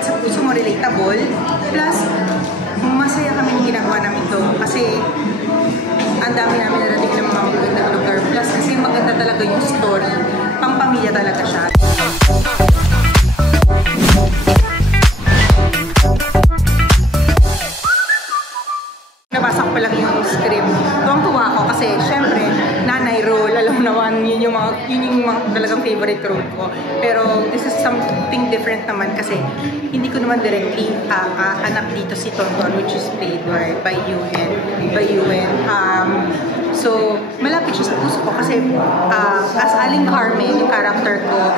malapit sa puso mo, relatable. Plus, masaya kami ng ginagawa namin ito kasi ang dami namin narating ng mga magandang lugar. Plus, kasi maganda talaga yung story. Pampamilya talaga siya. Nabasa ko pa lang yung script. Tuwang-tuwa ako kasi syempre, nanay role, alam mo naman, yun yung mga talagang favorite role ko. Pero this is something different naman kasi hindi ko naman directly anak dito si Tonton, which is played by Yuen. So, malapit siya sa puso ko kasi as Aling Carmen, yung character ko,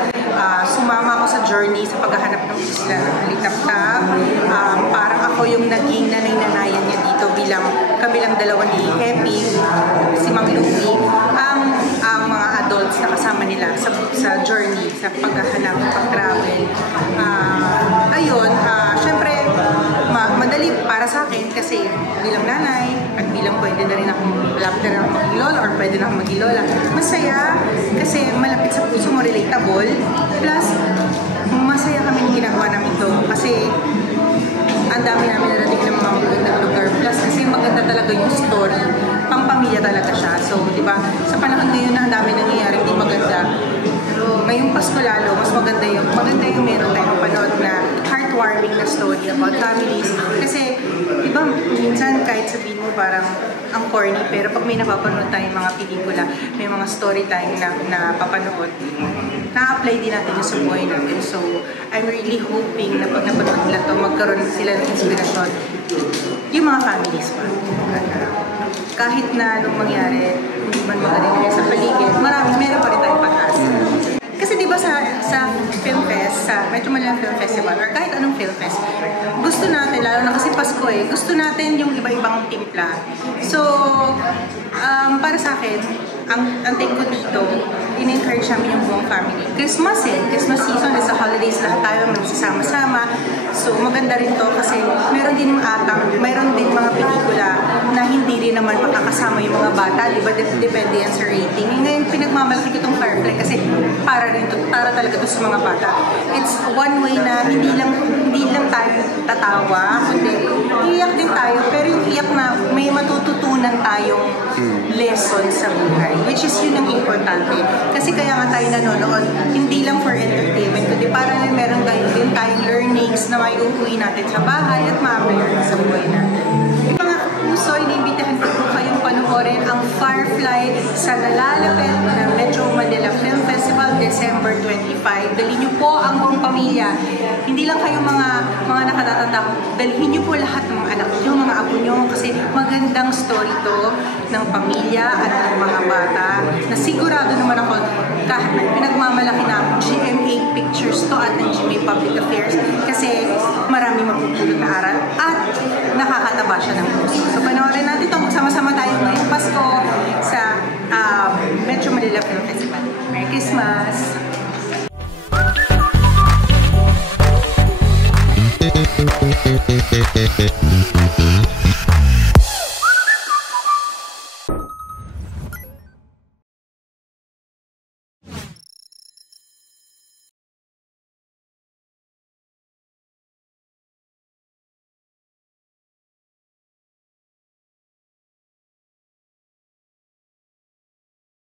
sumama ako sa journey sa paghahanap ng isla ng Alitap-tap. Parang ako yung naging nanay-nanayan niya dito bilang kabilang dalawa ni Happy, si Mang Lupi, ang mga adults na kasama nila sa journey, sa paghahanap, pag-travel. Ayun, syempre, madali para sa akin kasi bilang nanay at bilang pwede na rin akong maging lola or pwede na akong maging lola. Masaya kasi malapit sa puso mo, relatable. Plus, masaya kami ng ginagawa namin ito kasi ang dami namin narating ng mga magandang lugar. Plus, kasi maganda talaga yung story. Pampamilya talaga siya. So, di ba, sa panahon ngayon na ang dami nangyayari, hindi maganda. Pero ngayong Pasko lalo, mas maganda yung meron tayong panood na heartwarming na story about families. Kasi, di ba, minsan kahit sabihin mo parang ang corny, pero pag may napapanood tayong mga pelikula, may mga story tayong na papanood, na-apply din natin yung sa buhay natin. So, I'm really hoping na pag napanood nila to, magkaroon sila ng inspirasyon. Yung mga families pa. Kahit na anong mangyari, hindi man magaling sa paligid, meron pa rin tayong pag-asa. Kasi diba sa Film Fest, sa Metro Manila Film Festival, or kahit anong Film Fest, gusto natin, lalo na kasi Pasko gusto natin yung iba-ibang timpla. So, para sa akin, ang take ko dito, in-encourage namin yung buong family. Christmas season, is a holidays, lahat tayo magsasama-sama. So, maganda rin to kasi meron din mayroon din mga pelikula na hindi rin naman makakasama yung mga bata, di ba? Depende yan sa rating. Ngayon, pinagmamalaki ko itong Firefly kasi para talaga to sa mga bata. It's one way na hindi lang tayo tatawa, kundi iiyak din tayo, pero yung iyak na may matututunan tayong lesson sa buhay, which is yun ang importante. Kasi kaya nga tayo nanonood, hindi lang for entertainment, kundi para na meron din tayong learnings na may uuwi natin sa bahay at ma-apply sa buhay natin. Mga puso, iniimbitahan ko po kayong panoorin ang Firefly sa nalalapit na Metro Manila Film Festival, December 25. Dalhin niyo po ang buong pamilya. Hindi lang kayo mga nakatatanda, dalhin niyo po lahat ng mga anak niyo, mga apo niyo, kasi magandang story to ng pamilya at ng mga bata na sigurado naman ako kahit na pinagmamalaki na GMA Pictures to at ng GMA Public Affairs kasi marami mapupulot na aral at nakakataba siya ng puso. So panoorin natin ito, magsama-sama tayo ngayong Pasko sa Metro Manila Film Festival. Merry Christmas!